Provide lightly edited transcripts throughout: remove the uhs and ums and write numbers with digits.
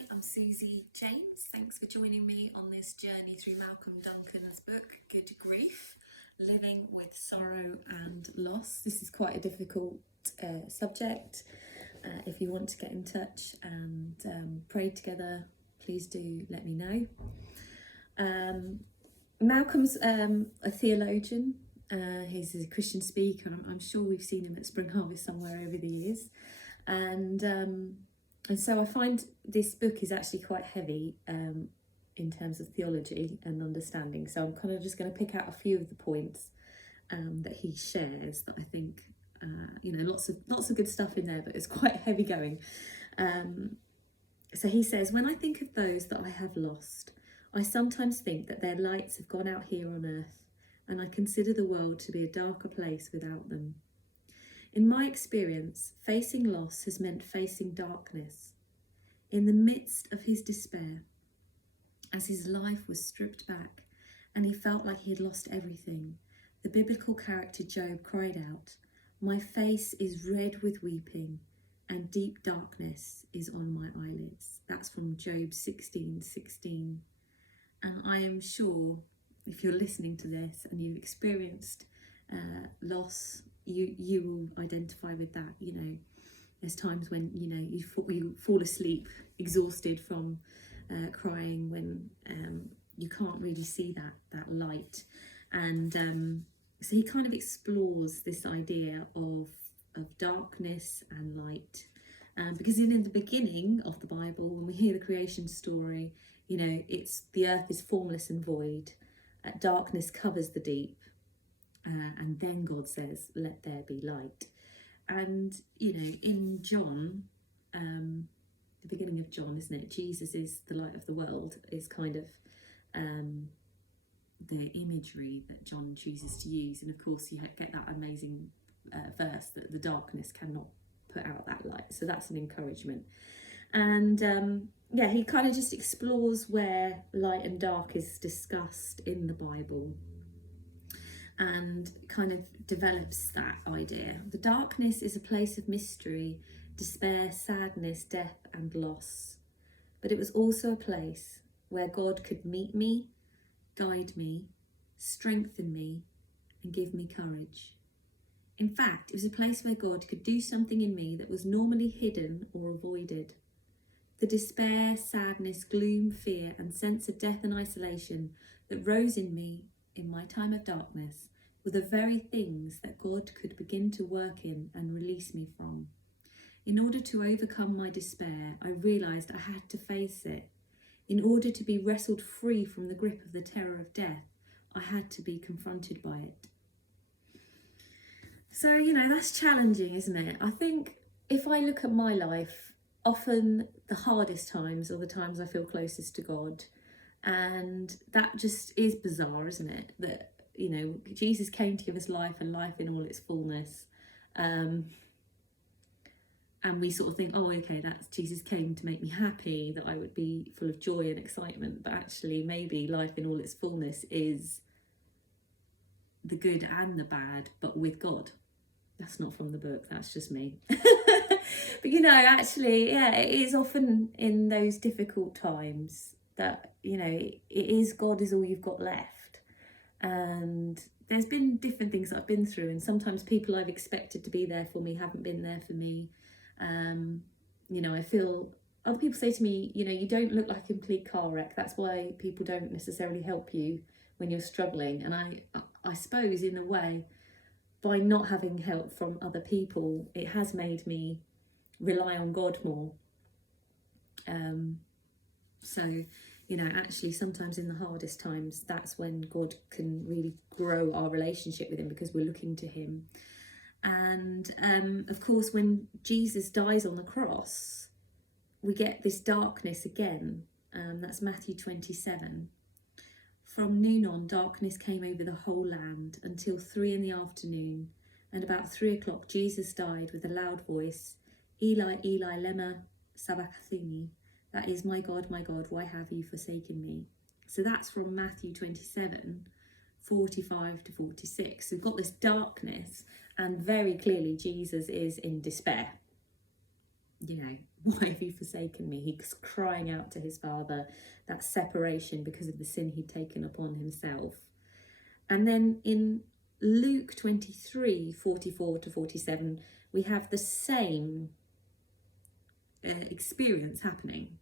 Hi, I'm Susie James. Thanks for joining me on this journey through Malcolm Duncan's book, Good Grief, Living with Sorrow and Loss. This is quite a difficult subject. If you want to get in touch and pray together, please do let me know. Malcolm's a theologian. He's a Christian speaker. I'm sure we've seen him at Spring Harvest somewhere over the years. And so I find this book is actually quite heavy in terms of theology and understanding. So I'm kind of just going to pick out a few of the points that he shares that I think, lots of good stuff in there, but it's quite heavy going. So he says, when I think of those that I have lost, I sometimes think that their lights have gone out here on earth, and I consider the world to be a darker place without them. In my experience, facing loss has meant facing darkness. In the midst of his despair, as his life was stripped back and he felt like he had lost everything, the biblical character Job cried out, "My face is red with weeping, and deep darkness is on my eyelids." That's from Job 16:16. And I am sure if you're listening to this and you've experienced loss, you will identify with that. There's times when you fall asleep exhausted from crying, when you can't really see that light. And so he kind of explores this idea of darkness and light, because in the beginning of the Bible, when we hear the creation story, it's the earth is formless and void, darkness covers the deep. And then God says, "Let there be light." And, in John, the beginning of John, isn't it? Jesus is the light of the world, is kind of the imagery that John chooses to use. And of course, you get that amazing verse that the darkness cannot put out that light. So that's an encouragement. And he kind of just explores where light and dark is discussed in the Bible, and kind of develops that idea. The darkness is a place of mystery, despair, sadness, death and loss. But it was also a place where God could meet me, guide me, strengthen me and give me courage. In fact, it was a place where God could do something in me that was normally hidden or avoided. The despair, sadness, gloom, fear and sense of death and isolation that rose in me in my time of darkness were the very things that God could begin to work in and release me from. In order to overcome my despair, I realised I had to face it. In order to be wrestled free from the grip of the terror of death, I had to be confronted by it. So, that's challenging, isn't it? I think if I look at my life, often the hardest times are the times I feel closest to God. And that just is bizarre, isn't it? That, Jesus came to give us life and life in all its fullness. And we sort of think, oh, okay, that's Jesus came to make me happy, that I would be full of joy and excitement. But actually, maybe life in all its fullness is the good and the bad, but with God. That's not from the book, that's just me. But, actually, it is often in those difficult times that, it is God is all you've got left. And there's been different things that I've been through, and sometimes people I've expected to be there for me haven't been there for me. I feel other people say to me, you don't look like a complete car wreck. That's why people don't necessarily help you when you're struggling. And I suppose in a way, by not having help from other people, it has made me rely on God more. Actually sometimes in the hardest times, that's when God can really grow our relationship with him, because we're looking to him. And of course, when Jesus dies on the cross, we get this darkness again. That's Matthew 27. From noon on, darkness came over the whole land until 3 p.m. And about 3 o'clock, Jesus died with a loud voice, "Eli, Eli, lema sabachthani." That is, my God, why have you forsaken me?" So that's from Matthew 27, 45 to 46. So we've got this darkness, and very clearly Jesus is in despair. why have you forsaken me? He's crying out to his father, that separation because of the sin he'd taken upon himself. And then in Luke 23, 44 to 47, we have the same experience happening.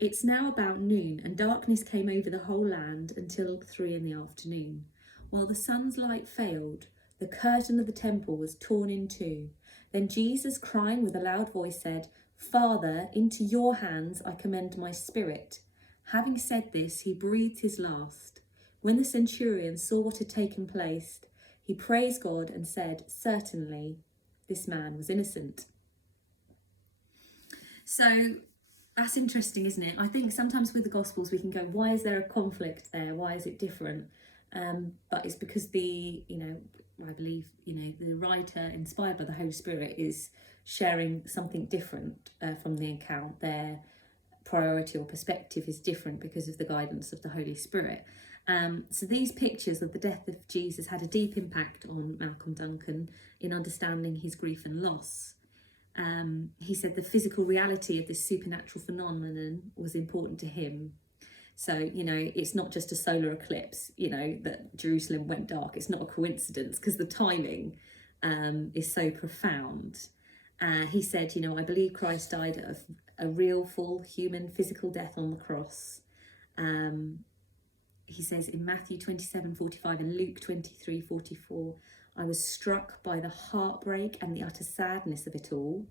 It's now about noon, and darkness came over the whole land until 3 p.m. While the sun's light failed, the curtain of the temple was torn in two. Then Jesus, crying with a loud voice, said, "Father, into your hands I commend my spirit." Having said this, he breathed his last. When the centurion saw what had taken place, he praised God and said, "Certainly, this man was innocent." So that's interesting, isn't it? I think sometimes with the Gospels we can go, why is there a conflict there? Why is it different? But it's because I believe, the writer, inspired by the Holy Spirit, is sharing something different from the account. Their priority or perspective is different because of the guidance of the Holy Spirit. So these pictures of the death of Jesus had a deep impact on Malcolm Duncan in understanding his grief and loss. He said the physical reality of this supernatural phenomenon was important to him. So, it's not just a solar eclipse, that Jerusalem went dark. It's not a coincidence because the timing is so profound. He said, I believe Christ died of a real, full human physical death on the cross. He says in Matthew 27:45 and Luke 23:44, "I was struck by the heartbreak and the utter sadness of it all.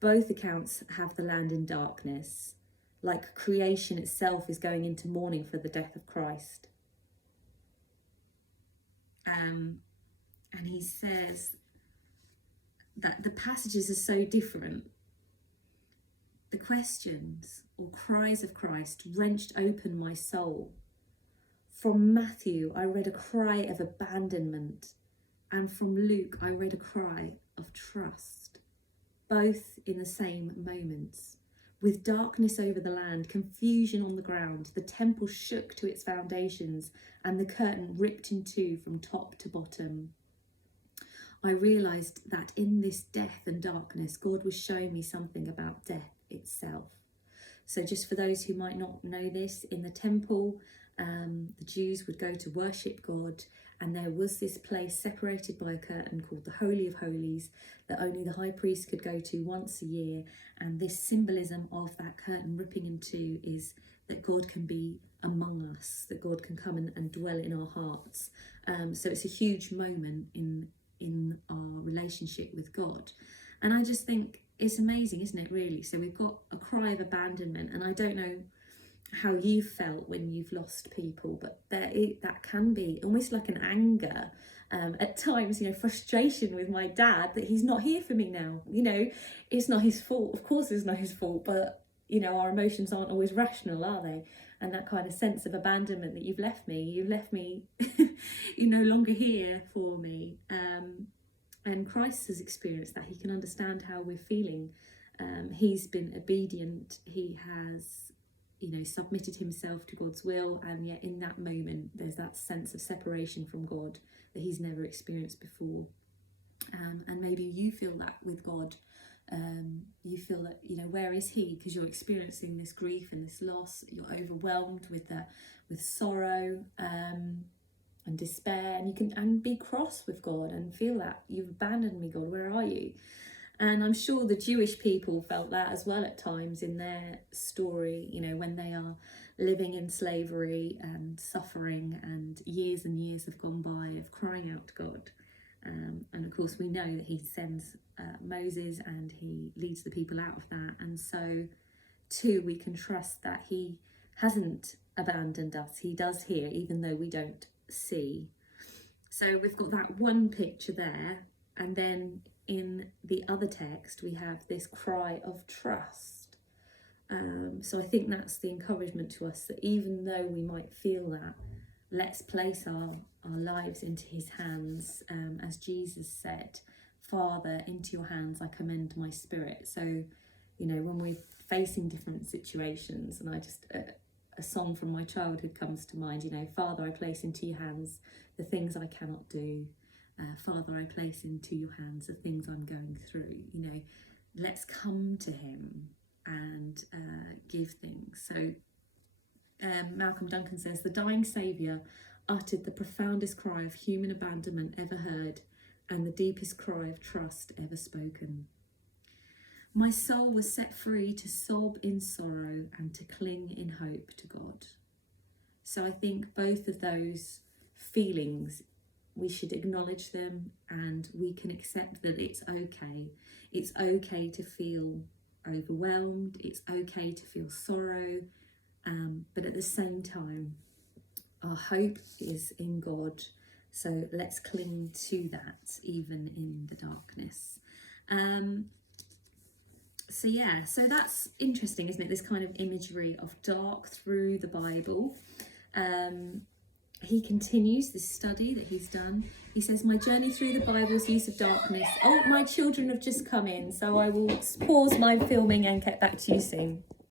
Both accounts have the land in darkness, like creation itself is going into mourning for the death of Christ." And he says that the passages are so different. The questions or cries of Christ wrenched open my soul. From Matthew, I read a cry of abandonment, and from Luke, I read a cry of trust, both in the same moments. With darkness over the land, confusion on the ground, the temple shook to its foundations, and the curtain ripped in two from top to bottom. I realised that in this death and darkness, God was showing me something about death itself. So just for those who might not know this, in the temple, the Jews would go to worship God, and there was this place separated by a curtain called the Holy of Holies that only the high priest could go to once a year. And this symbolism of that curtain ripping in two is that God can be among us, that God can come and dwell in our hearts. So it's a huge moment in our relationship with God. And I just think it's amazing, isn't it, really? So we've got a cry of abandonment, and I don't know how you felt when you've lost people, but that can be almost like an anger, at times, frustration with my dad that he's not here for me now. It's not his fault. Of course it's not his fault, but our emotions aren't always rational, are they? And that kind of sense of abandonment, that you've left me, you're no longer here for me. And Christ has experienced that. He can understand how we're feeling. He's been obedient. He has submitted himself to God's will, and yet in that moment there's that sense of separation from God that he's never experienced before. And maybe you feel that with God. You feel that, where is he? Because you're experiencing this grief and this loss. You're overwhelmed with sorrow and despair, and you can be cross with God and feel that you've abandoned me, God, where are you? And I'm sure the Jewish people felt that as well at times in their story, when they are living in slavery and suffering, and years have gone by of crying out to God. And of course we know that he sends Moses and he leads the people out of that. And so too, we can trust that he hasn't abandoned us. He does hear, even though we don't see. So we've got that one picture there, and then in the other text we have this cry of trust. So I think that's the encouragement to us, that even though we might feel that, let's place our lives into his hands, as Jesus said, "Father, into your hands I commend my spirit." So when we're facing different situations, and a song from my childhood comes to mind, "Father, I place into your hands the things I cannot do. Father, I place into your hands the things I'm going through." let's come to him and give things. So Malcolm Duncan says, the dying Saviour uttered the profoundest cry of human abandonment ever heard and the deepest cry of trust ever spoken. My soul was set free to sob in sorrow and to cling in hope to God. So I think both of those feelings, we should acknowledge them, and we can accept that it's okay. It's okay to feel overwhelmed. It's okay to feel sorrow. But at the same time, our hope is in God. So let's cling to that even in the darkness. So that's interesting, isn't it? This kind of imagery of dark through the Bible. He continues this study that he's done. He says, my journey through the Bible's use of darkness. Oh, my children have just come in, so I will pause my filming and get back to you soon.